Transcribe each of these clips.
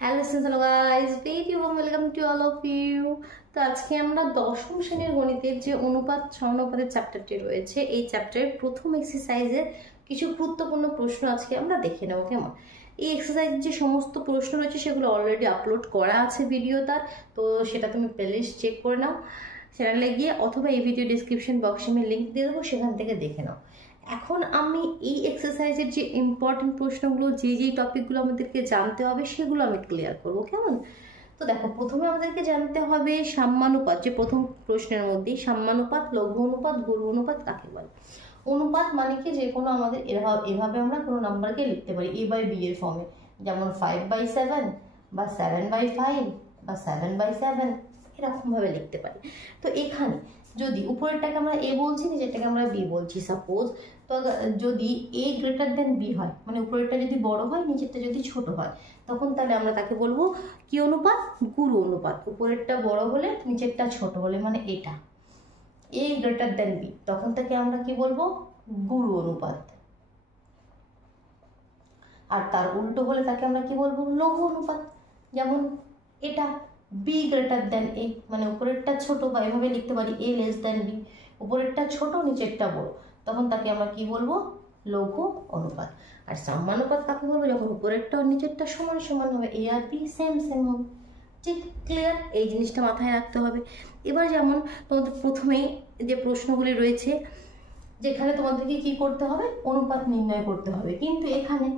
Hello hello guys, very warm welcome to all of you. তো আজকে আমরা দশম শ্রেণীর গণিতের যে অনুপাত সমানুপাতের চ্যাপ্টারটি রয়েছে, এই চ্যাপ্টারের প্রথম এক্সারসাইজের কিছু গুরুত্বপূর্ণ প্রশ্ন আজকে আমরা দেখে নেব। কেমন? এই এক্সারসাইজের যে সমস্ত প্রশ্ন রয়েছে সেগুলো অলরেডি আপলোড করা আছে ভিডিও তার, তো সেটা তুমি প্লেলিস্ট চেক করে নাও চ্যানেলে গিয়ে, অথবা এই ভিডিও ডিসক্রিপশন বক্সে আমি লিঙ্ক দিয়ে দেবো, সেখান থেকে দেখে নাও। এখন আমি এই এক্সারসাইজের যে ইম্পর্টেন্ট প্রশ্নগুলো, যেই টপিকগুলো আমাদেরকে জানতে হবে সেগুলো আমি ক্লিয়ার করবো। কেমন? তো দেখো, প্রথমে আমাদেরকে জানতে হবে সাম্যানুপাত। যে প্রথম প্রশ্নের মধ্যেই সাম্যানুপাত, লঘু অনুপাত, গুরু অনুপাত কাকে বলে? অনুপাত মানে কি, যে কোনো আমাদের এভাবে আমরা কোনো নাম্বারকে লিখতে পারি a/b এর ফর্মে, যেমন 5/7 বা 7/5 বা 7/7, এরকমভাবে লিখতে পারি। তো এখানে যদি উপরেরটাকে আমরা এ বলছি, নিচেরটাকে আমরা বি বলছি সাপোজ, তো যদি এ গ্রেটার দেন বি হয়, মানে উপরেরটা যদি বড় হয় নিচেরটা যদি ছোট হয়, তখন তাহলে আমরা তাকে বলবো কি অনুপাত? গুরু অনুপাত। উপরেরটা বড় হলে নিচেরটা ছোট হলে, মানে এটা এ গ্রেটার দেন বি, তখন তাকে আমরা কি বলবো? গুরু অনুপাত। আর তার উল্টো হলে তাকে আমরা কি বলবো? লঘু অনুপাত। যেমন এটা বি গ্রেটার দেন এ, মানে উপরেরটা ছোট, বা এভাবে লিখতে পারি এ লেস দেন বি, উপরেরটা ছোট নিচেরটা বড়, তখন তাকে আমরা কি বলবো? লঘু অনুপাত। আর সাম্যানুপাত কাকে বলবো? যখন উপরেরটা আর নিচেরটা সমান সমান হবে, এ আর বি সেম সেম হবে। ঠিক ক্লিয়ার? এই জিনিসটা মাথায় রাখতে হবে। এবার যেমন তোমাদের প্রথমেই যে প্রশ্নগুলি রয়েছে, যেখানে তোমাদেরকে কি করতে হবে? অনুপাত নির্ণয় করতে হবে। কিন্তু এখানে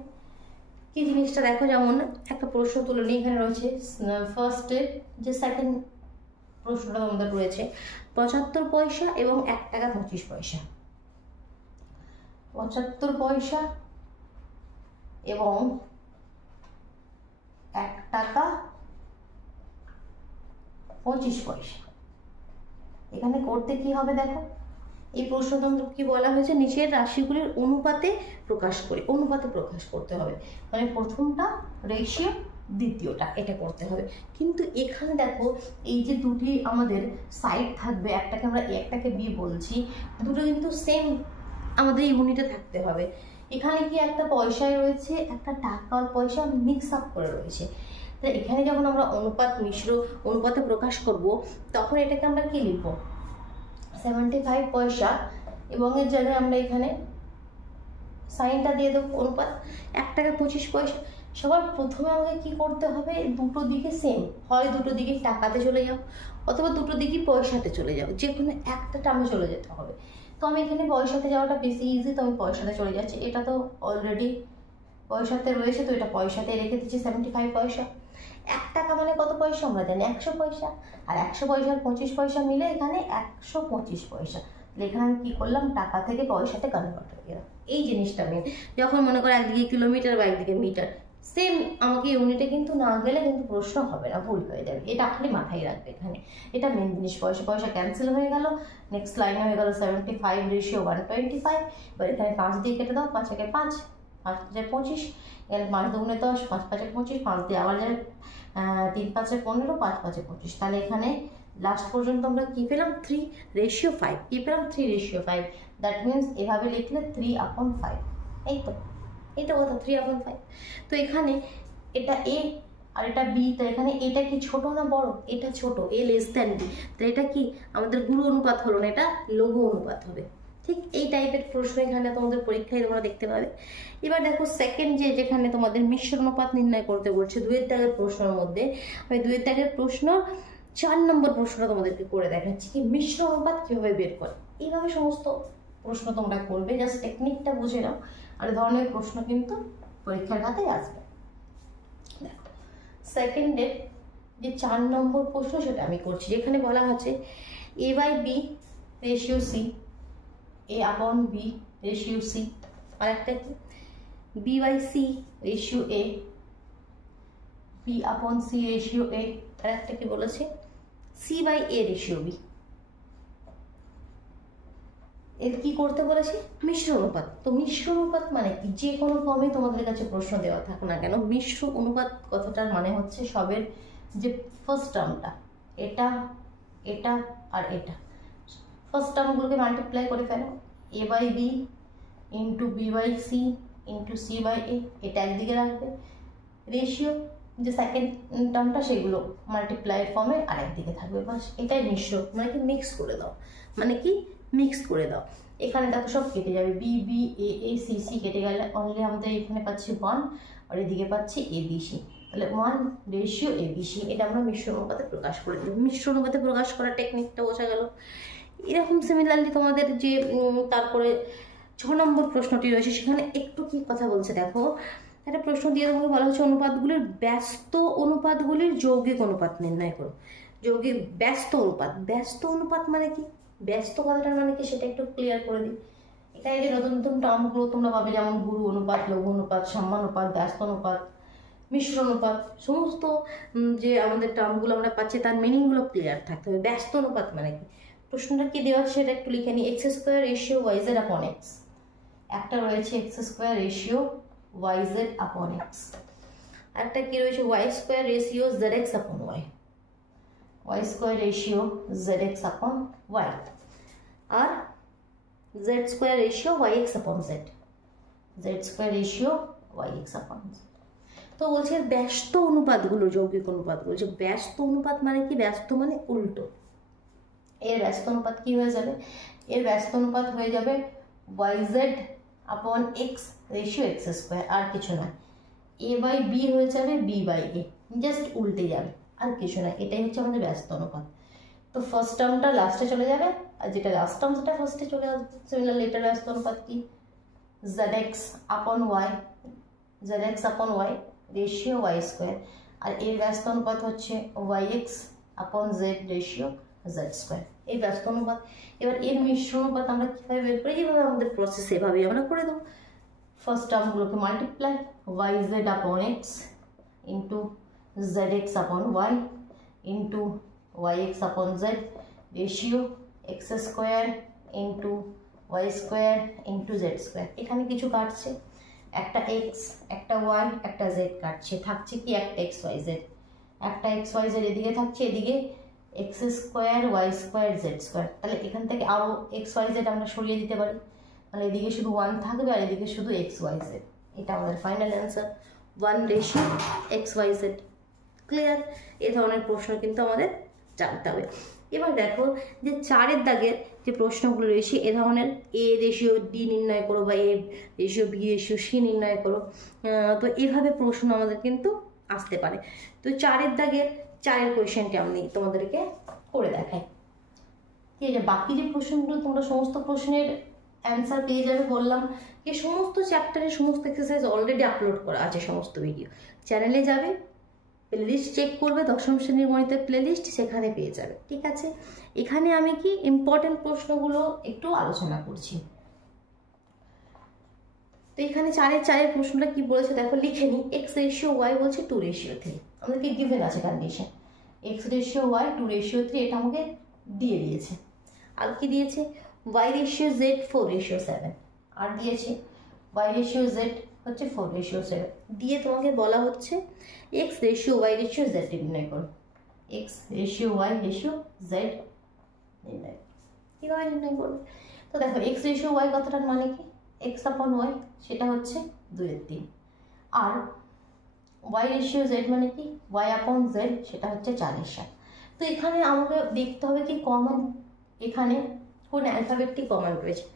কি জিনিসটা দেখো, যেমন একটা প্রশ্ন তুলে নিয়ে এখানে রয়েছে ফার্স্টের যে সেকেন্ড প্রশ্নটা তোমাদের রয়েছে 75 পয়সা এবং 1 টাকা 25 পয়সা। 75 পয়সা এবং 1 টাকা 25 পয়সা। এখানে করতে কি হবে দেখো, এই প্রশ্ন তোমাদের কি বলা হয়েছে? নিচের রাশিগুলির অনুপাতে প্রকাশ করে, অনুপাতে প্রকাশ করতে হবে, মানে প্রথমটা রেশিও, দ্বিতীয়টা এটা করতে হবে। কিন্তু এখানে দেখো, এই যে দুটি আমাদের সাইড থাকবে, একটাকে আমরা এ একটাকে বি বলছি, দুটো কিন্তু সেম আমাদের ইউনিটে থাকতে হবে। এখানে কি একটা পয়সায় রয়েছে, একটা টাকা আর পয়সা মিক্স আপ করে রয়েছে। তো এখানে যখন আমরা অনুপাত মিশ্র অনুপাতে প্রকাশ করব, তখন এটাকে আমরা কি লিখবো? 75 পয়সা, এবং এর জায়গায় আমরা এখানে সাইনটা দিয়ে দেবো অনুপাত 1 টাকা 25 পয়সা। সবার প্রথমে আমাকে কি করতে হবে? দুটো দিকে সেম, হয় দুটো দিকে টাকাতে চলে যাও, অথবা দুটো দিকে পয়সাতে চলে যাও, যে কোনো একটা টার্মে চলে যেতে হবে। তো আমি এখানে পয়সাতে যাওয়াটা বেশি ইজি, তো আমি পয়সাতে চলে যাচ্ছি। এটা তো অলরেডি পয়সাতে রয়েছে, তো এটা পয়সাতে রেখে দিচ্ছি 75 পয়সা। 1 টাকা মানে কত পয়সা আমরা জানি? 100 পয়সা। আর 100 পয়সার 25 পয়সা মিলে এখানে 125 পয়সা। তাহলে এখানে আমি কি করলাম? টাকা থেকে পয়সাতে কনভার্ট হয়ে গেলাম। এই জিনিসটা মেন। যখন মনে করো একদিকে কিলোমিটার বা একদিকে মিটার, সেম আমাকে ইউনিটে কিন্তু না গেলে কিন্তু প্রশ্ন হবে না, ভুল হয়ে যাবে। এটা খালি মাথায় রাখবে এখানে, এটা মেন জিনিস। পয়সা পয়সা ক্যান্সেল হয়ে গেল, নেক্সট লাইনে হয়ে গেল 75 রেশিও 125। এবার এখানে 5 দিয়ে কেটে দাও, 5 একে 5, 5 5 25, এখানে 5 দুগুণে 10, 5 5 25, 5 দিয়ে আবার যাবে 3 5 15, 5 5 25। তাহলে এখানে লাস্ট পর্যন্ত আমরা কি পেলাম? 3:5। কি পেলাম? 3:5। দ্যাট মিনস এভাবে লিখলে 3/5। এই তো, এটা কথা 3/5। তো এখানে এটা এ আর এটা বি, তো এখানে এটা কি ছোট না বড়? এটা ছোট, এ লেস দ্যান বি, তো এটা কি আমাদের গুরু অনুপাত হলো না, এটা লঘু অনুপাত হবে। ঠিক এই টাইপের প্রশ্ন এখানে তোমাদের পরীক্ষায় তোমরা দেখতে পাবে। এবার দেখো সেকেন্ড, যেখানে তোমাদের মিশ্র অনুপাত নির্ণয় করতে বলছে 2 দাগের প্রশ্নের মধ্যে, আমি 2 দাগের প্রশ্ন 4 নম্বর প্রশ্নটা তোমাদেরকে করে দেখাচ্ছি কি মিশ্র অনুপাত কিভাবে বের করে। এইভাবে সমস্ত প্রশ্ন তোমরা করবে, জাস্ট টেকনিকটা বুঝে নাও। আর এই ধরনের প্রশ্ন কিন্তু পরীক্ষার খাতায় আসবে। দেখো সেকেন্ডে যে 4 নম্বর প্রশ্ন, সেটা আমি করছি, যেখানে বলা আছে a/b ratio c, a/b ratio c, আর একটা কি b/c ratio a, b/c ratio a, আর একটা কি বলেছে c/a রেশিও b। এর কি করতে বলেছে? মিশ্র অনুপাত। তো মিশ্র অনুপাত মানে কি? যে কোনো ফর্মে তোমাদের কাছে প্রশ্ন দেওয়া থাক না কেন, মিশ্র অনুপাত কথাটার মানে হচ্ছে সবের যে ফার্স্ট টার্মটা, এটা এটা আর এটা, ফার্স্ট টার্মগুলোকে মাল্টিপ্লাই করে ফেলো, a/b into b/c into c/a, এটা একদিকে রাখবে। রেশিও যে সেকেন্ড টার্মটা সেগুলো মাল্টিপ্লাইয়ের ফর্মে আরেকদিকে থাকবে, বাস এটাই মিশ্র, মানে কি মিক্স করে দাও, মানে কি মিক্স করে দাও। এখানে দেখো সব কেটে যাবে, B B A C C কেটে গেলে অনলি আমাদের এখানে পাচ্ছি 1 আর এদিকে পাচ্ছি ABC, তাহলে 1 রেশিও ABC, এটা আমরা মিশ্র অনুপাতে প্রকাশ করে দেব। মিশ্র অনুপাতে প্রকাশ করার টেকনিকটা বোঝা গেল। এরকম সিমিলারলি তোমাদের যে তারপরে 6 নম্বর প্রশ্নটি রয়েছে সেখানে একটু কি কথা বলছে দেখো। একটা প্রশ্ন দিয়ে তোমাকে বলা হচ্ছে অনুপাতগুলির ব্যস্ত অনুপাতগুলির যৌগিক অনুপাত নির্ণয় করো। যৌগিক ব্যস্ত অনুপাত, ব্যস্ত অনুপাত মানে কি, ব্যস্ত কথাটার মানে কি সেটা একটু ক্লিয়ার করে দিই। এখানে যে নতুন নতুন টার্মগুলো তোমরা পাবে, যেমন গুরু অনুপাত, লঘু অনুপাত, সাম্যানুপাত, ব্যস্ত অনুপাত, মিশ্র অনুপাত, সমস্ত যে আমাদের টার্মগুলো আমরা পাচ্ছি তার মিনিংগুলো ক্লিয়ার থাকতে হবে। ব্যস্ত অনুপাত মানে কি, প্রশ্নটা কি দেওয়া আছে সেটা একটু লিখে নিই। X square ratio y Z upon x, একটা রয়েছে x square ratio y Z upon x, একটা কি রয়েছে y square ratio z x upon y, y square ratio z x upon y, আর z square ratio y x upon z, z square ratio y x upon z. তো বলছে ব্যস্ত অনুপাতগুলো, যৌগিক অনুপাতগুলো, যে ব্যস্ত অনুপাত মানে কি, ব্যস্ত মানে উল্টো, এর ব্যস্ত অনুপাত কি হয়ে যাবে, এর ব্যস্ত অনুপাত হয়ে যাবে Y Z upon x ratio X square, আর কিছু নয়। এ বাই বি হয়ে যাবে বি বাই এ, জাস্ট উল্টে যাবে, আর কিছু নয়। এটাই হচ্ছে আমাদের ব্যস্ত অনুপাত। তো ফার্স্ট টার্মটা লাস্টে চলে যাবে, আর যেটা লাস্ট টার্ম সেটা ফার্স্টে চলে আসবে। সিমিলারলি এটার ব্যস্ত অনুপাত কি, Z x upon Y, Z x upon Y ratio Y square, আর এর ব্যস্ত অনুপাত হচ্ছে Y x upon Z ratio Z square, এই ব্যস্ত অনুপাত। এবার এর মিশ্র অনুপাত আমরা কীভাবে বের করি, যেভাবে আমাদের প্রসেস এভাবেই আমরা করে দেবো। ফার্স্ট টার্মগুলোকে multiply, Y Z upon X into Z x upon Y into Y x upon Z ratio X square into Y square into Z square. এখানে কিছু কাটছে, একটা এক্স একটা ওয়াই একটা জেড কাটছে, থাকছে কি একটা এক্স ওয়াই জেড, একটা এক্স ওয়াই জেড এদিকে থাকছে, এদিকে X square Y square Z square. তাহলে এখান থেকে আরও এক্স ওয়াই জেড আমরা সরিয়ে দিতে পারি, মানে এদিকে শুধু 1 থাকবে আর এদিকে শুধু এক্স ওয়াই জেড। এটা আমাদের final answer, 1 ratio x Y z. Clear? এ ধরনের প্রশ্ন কিন্তু আমাদের জানতে হবে। এবার দেখো যে 4-এর দাগের যে প্রশ্নগুলো রয়েছে, এ ধরনের এ রেশিও ডি নির্ণয় করো বা এ রেশিও বি রেশিও সি নির্ণয় করো, তো এইভাবে প্রশ্ন আমাদের কিন্তু আসতে পারে। তো 4-এর দাগের 4-এর কোয়েশ্চেনটি আমি তোমাদেরকে করে দেখাই। ঠিক আছে, বাকি যে প্রশ্নগুলো তোমরা সমস্ত প্রশ্নের অ্যান্সার পেয়ে যাবে, বললাম যে সমস্ত চ্যাপ্টারের সমস্ত এক্সারসাইজ অলরেডি আপলোড করা আছে, সমস্ত ভিডিও চ্যানেলে যাবে, প্লেলিস্ট চেক করবে, 10ম শ্রেণীর গণিতের প্লেলিস্ট, সেখানে পেয়ে যাবে। ঠিক আছে, এখানে আমি কি ইম্পর্টেন্ট প্রশ্নগুলো একটু আলোচনা করছি। তো এখানে 4-এর প্রশ্নটা কি বলেছে দেখো, লিখে নিই। এক্স রেশিও ওয়াই বলছে 2:3, আমাদেরকে গিভেন আছে কন্ডিশন, এক্স রেশিও ওয়াই 2:3, এটা আমাকে দিয়ে দিয়েছে। আর কি দিয়েছে, ওয়াই রেশিও জেড 4:7, আর দিয়েছে ওয়াই রেশিও জেড হচ্ছে 4:7, দিয়ে তোমাকে বলা হচ্ছে X ratio Y ratio Z নির্ণয় করো। X ratio Y ratio Z নির্ণয়, কীভাবে নির্ণয় করবে? তো দেখো এক্স রেশিও ওয়াই কথাটার মানে কি, এক্স আপন ওয়াই সেটা হচ্ছে 2/3, আর ওয়াই রেশিও জেড মানে কি, ওয়াই আপন জেড সেটা হচ্ছে 4/7। তো এখানে আমাকে দেখতে হবে কি কমন, এখানে কোন অ্যালফাবেটটি কমন রয়েছে,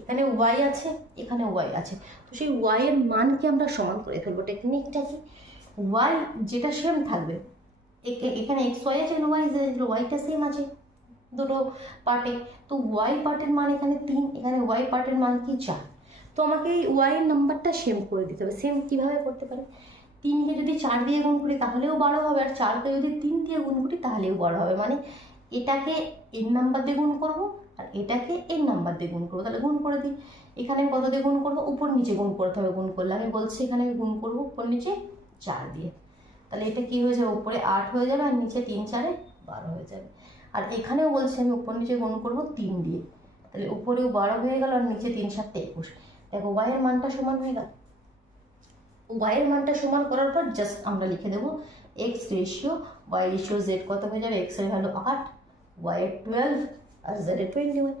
এখানে ওয়াই আছে এখানে ওয়াই আছে, তো সেই ওয়াই এর মানকে আমরা সমান করে ফেলবো। টেকনিকটা কি, ওয়াই যেটা সেম থাকবে, এখানে এক্স ওয়াই আছে, ওয়াই জেড, ওয়াইটা সেম আছে দুটো পার্টে, তো ওয়াই পার্টের মান এখানে 3, এখানে ওয়াই পার্টের মান কি 4, তো আমাকে এই ওয়াই নাম্বারটা সেম করে দিতে হবে। সেম কীভাবে করতে পারে, 3কে যদি 4 দিয়ে গুণ করি তাহলেও 12 হবে, আর 4কে যদি 3 দিয়ে গুণ করি তাহলেও 12 হবে, মানে এটাকে এর নাম্বার দিয়ে গুণ করবো আর এটাকে এর নাম্বার দিয়ে গুণ করবো। তাহলে গুণ করে দিই, এখানে আমি কত দিয়ে গুণ করবো, উপর নিচে গুণ করতে হবে। গুণ করলে আমি বলছি এখানে আমি গুণ করবো উপর নিচে 4 দিয়ে, তাহলে এটা কি হয়ে যাবে, উপরে 8 হয়ে যাবে আর নিচে 3×4 12 হয়ে যাবে। আর এখানেও বলছি আমি উপর নিচে গুণ করবো 3 দিয়ে, তাহলে উপরেও 12 হয়ে গেল আর নিচে 3×7 21। দেখো ওয়াইয়ের মানটা সমান হয়ে গেল। ওয়াইয়ের মানটা সমান করার পর জাস্ট আমরা লিখে দেবো X ratio Y ratio Z কত হয়ে যাবে, এক্স এর ভ্যালু 8, ওয়াই এর 12 আর জেড এর 21,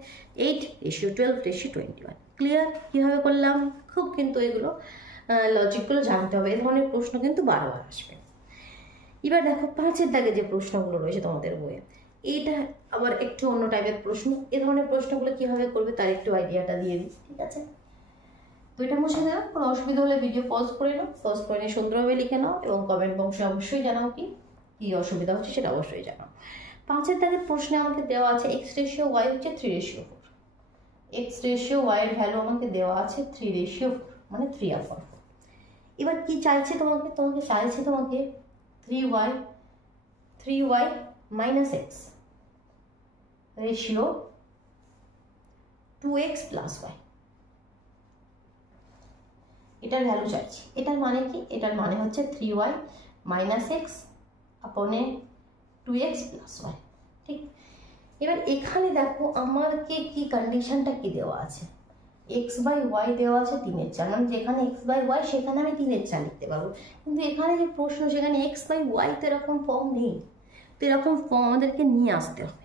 8:12:21। ক্লিয়ার? কীভাবে করলাম, খুব কিন্তু এগুলো লজিকগুলো জানতে হবে, এ ধরনের প্রশ্ন কিন্তু বারবার আসবে। এবার দেখো 5-এর দাগে যে প্রশ্নগুলো রয়েছে তোমাদের বইয়ে, এইটা আবার একটু অন্য টাইপের প্রশ্ন। এ ধরনের প্রশ্নগুলো কিভাবে করবে তার একটু আইডিয়াটা দিয়ে দিই, ঠিক আছে? তো এটা মুছে দেওয়া, কোনো অসুবিধা হলে ভিডিও পজ করে নাও, পজ করে নিয়ে সুন্দরভাবে লিখে নাও এবং কমেন্ট বক্সে অবশ্যই জানাও কি কী অসুবিধা হচ্ছে সেটা অবশ্যই জানাও। 5-এর দাগের প্রশ্নে আমাকে দেওয়া আছে x/y হচ্ছে 3/4। x/y এর ভ্যালু আমাকে দেওয়া আছে 3/4, মানে 3/4। এবার কি চাইছে তোমাকে? চাইছে 3y minus x ratio 2x plus y, এটার ভ্যালু চাইছি। এটার মানে কি? এটার মানে হচ্ছে 3y minus x upon 2x plus y, ঠিক? এবার এখানে দেখো আমাকে কি কন্ডিশনটা কি দেওয়া আছে, x/y দেওয়া আছে 3/4, মানে যেখানে x/y সেখানে আমি 3/4 লিখতে পারবো। কিন্তু এখানে যে প্রশ্ন সেখানে x/y তো এরকম ফর্ম নেই, তো এরকম ফর্ম আমাদেরকে নিয়ে আসতে হবে।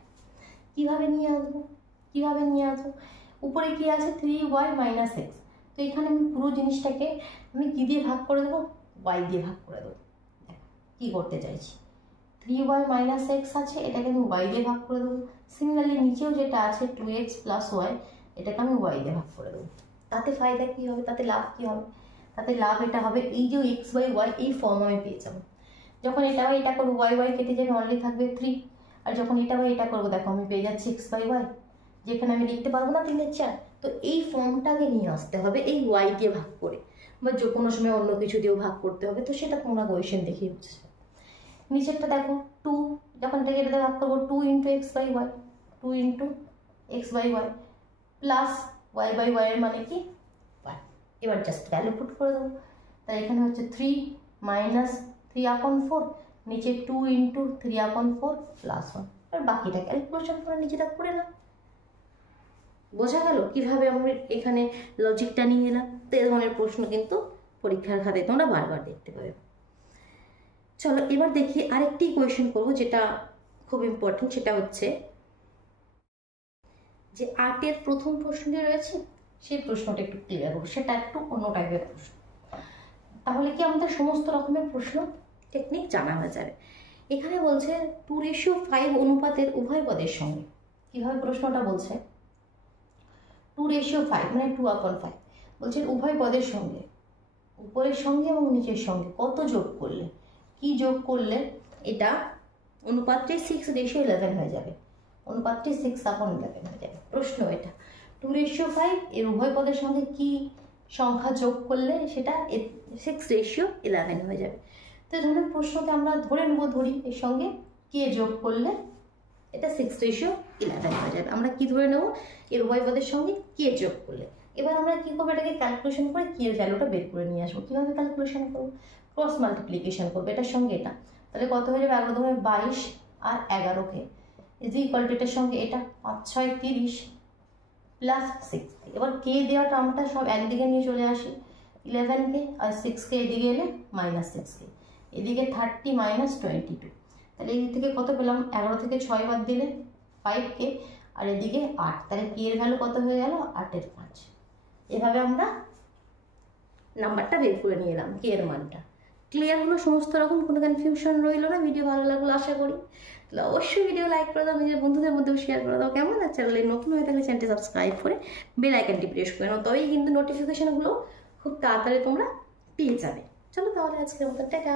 কিভাবে নিয়ে আসবো? উপরে কি আছে 3y minus x, তো এখানে আমি পুরো জিনিসটাকে আমি কি দিয়ে ভাগ করে দেবো? y দিয়ে ভাগ করে দেবো। কি করতে চাইছি, 3y minus x আছে, এটাকে আমি y দিয়ে ভাগ করে দেবো। সিমিলারলি নিচেও যেটা আছে 2x plus y, এটাকে আমি y দিয়ে ভাগ করে দেবো। তাতে ফায়দা কি হবে? তাতে লাভ কি হবে? তাতে লাভ এটা হবে, এই যে x/y এই ফর্ম আমি পেয়ে যাবো। যখন এটা করবো y কেটে যাবে, অনলি থাকবে 3। আর যখন এটা করবো, দেখো আমি পেয়ে যাচ্ছি x/y, যেখানে আমি লিখতে পারবো না 3/4। তো এই ফর্মটাকে নিয়ে আসতে হবে এই y দিয়ে ভাগ করে, বা যে কোনো সময় অন্য কিছু দিয়েও ভাগ করতে হবে। তো সেটা তোমরা কোয়েশ্চেন দেখেই বুঝতে। নিচেরটা দেখো 2, যখন এটাকে এটাতে ভাগ করবো 2 × x/y প্লাস y/y এর মানে কি 1। এবার জাস্ট ভ্যালু পুট করে দেবো। তাই এখানে হচ্ছে 3 minus 3/4, নিচে 2 × 3/4 প্লাস 1। আর বাকিটা ক্যালকুলেশন করে নিচেটা করে না। বোঝা গেল কিভাবে আমরা এখানে লজিকটা নিয়ে এলাম? তো এই ধরনের প্রশ্ন কিন্তু পরীক্ষার খাতায় তোমরা বারবার দেখতে পাবে। চলো এবার দেখি আরেকটি কোয়েশ্চেন করবো, যেটা খুব ইম্পর্টেন্ট। সেটা হচ্ছে যে 8-এর প্রথম প্রশ্নটি রয়েছে, সেই প্রশ্নটা একটু ক্লিয়ার করবো। সেটা একটু অন্য টাইপের প্রশ্ন, তাহলে কি আমাদের সমস্ত রকমের প্রশ্ন টেকনিক জানা হয়ে যাবে। এখানে বলছে 2:5 অনুপাতের উভয় পদের সঙ্গে। কিভাবে প্রশ্নটা বলছে? 2:5 মানে 2/5 বলছে উভয় পদের সঙ্গে, উপরের সঙ্গে এবং নিচের সঙ্গে কত যোগ করলে, কি যোগ করলে এটা অনুপাতটি 6:11 হয়ে যাবে। অনুপাতটি 6/11 হয়ে যাবে। প্রশ্ন এটা 2:5 এর উভয় পদের সঙ্গে কি সংখ্যা যোগ করলে সেটা 6:11 হয়ে যাবে। তো এই ধরনের প্রশ্নকে আমরা ধরে নেবো, এর সঙ্গে কে যোগ করলে এটা 6:11 হয়ে যাবে। আমরা কি ধরে নেব? এর উভয় পদের সঙ্গে কে যোগ করলে। এবার আমরা কি করবো? এটাকে ক্যালকুলেশন করে কে ভ্যালুটা বের করে নিয়ে আসবো। কীভাবে ক্যালকুলেশন করবো? ক্রস মাল্টিপ্লিকেশন করবো এটার সঙ্গে এটা। তাহলে কত হয়ে যাবে? 11×22 আর 11কে ইজ ইকুয়াল টু এটার সঙ্গে এটা 5×6 = 30 প্লাস 6। এবার কে দেওয়া টার্মটা সব একদিকে নিয়ে চলে আসি, 11কে, আর 6কে এদিকে এলে -6কে, এদিকে 30 - 22। তাহলে এই থেকে কত পেলাম? 11 থেকে 6 বাদ দিলে 5কে, আর এদিকে 8। তাহলে কে এর ভ্যালু কত হয়ে গেল? 8/5। এভাবে আমরা নাম্বারটা বের করে নিয়ে এলাম, কে এর মানটা। ক্লিয়ার হলো? সমস্ত রকম কোনো কনফিউশন রইল না? ভিডিও ভালো লাগলো আশা করি। তাহলে অবশ্যই ভিডিও লাইক করে দাও, নিজের বন্ধুদের মধ্যেও শেয়ার করে দাও। কেমন? আর চ্যানেলে নতুন হয়ে থাকলে চ্যানেলটি সাবস্ক্রাইব করে বেল আইকনটি প্রেস করে নাও, তবেই কিন্তু নোটিফিকেশনগুলো খুব তাড়াতাড়ি তোমরা পেয়ে যাবে। চলো তাহলে আজকের মতো টাটা।